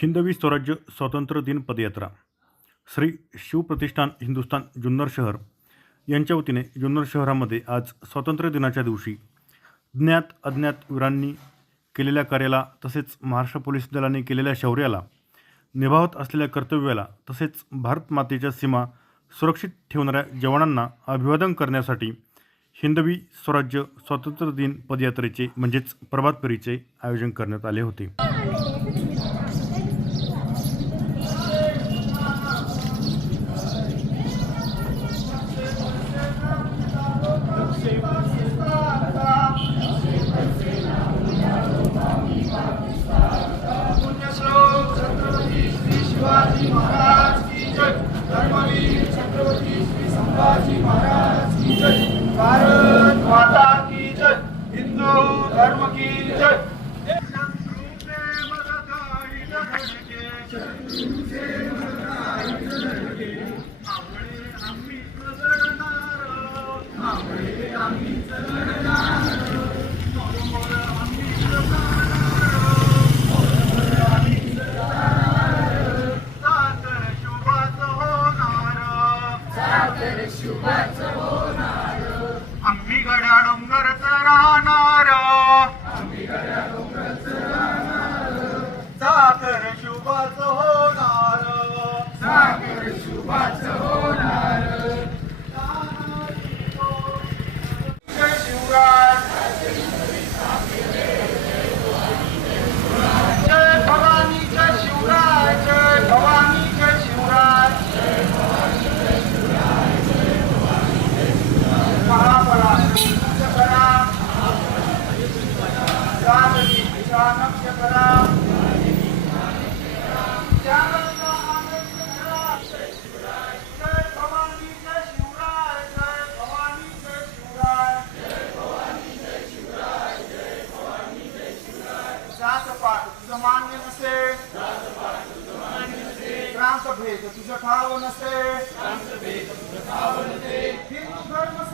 हिंदवी स्वराज्य स्वातंत्र्य दिन पदयात्रा. श्री शिवप्रतिष्ठान हिंदुस्थान जुन्नर शहर. यांच्या वतीने जुन्नर शहरामध्ये आज स्वातंत्र्य दिनाच्या दिवशी ज्ञात अज्ञात वीरांनी केलेल्या कार्याला तसेच महाराष्ट्र पोलीस दलाने केलेल्या शौर्याला निभावत असलेल्या कर्तव्याला तसेच भारत मातेच्या सीमा सुरक्षित ठेवणाऱ्या जवानांना अभिवादन करण्यासाठी हिंदवी स्वराज्य स्वातंत्र्य दिन पदयात्रेचे म्हणजेच प्रभात फेरीचे आयोजन करण्यात आले होते पुण्यश्लोक छत्रपती श्री शिवाजी महाराज की जय धर्मवीर छत्रपती श्री संभाजी महाराज की जय. भारत माता की जय. हिंदू धर्म की जय. साखर शुभाचं होणार आम्ही गड्या डोंगरच राहणार. साखर शुभाच होणार. साखर शुभाच प्रांत भेद तुझं ठाव नसे हिंदू धर्म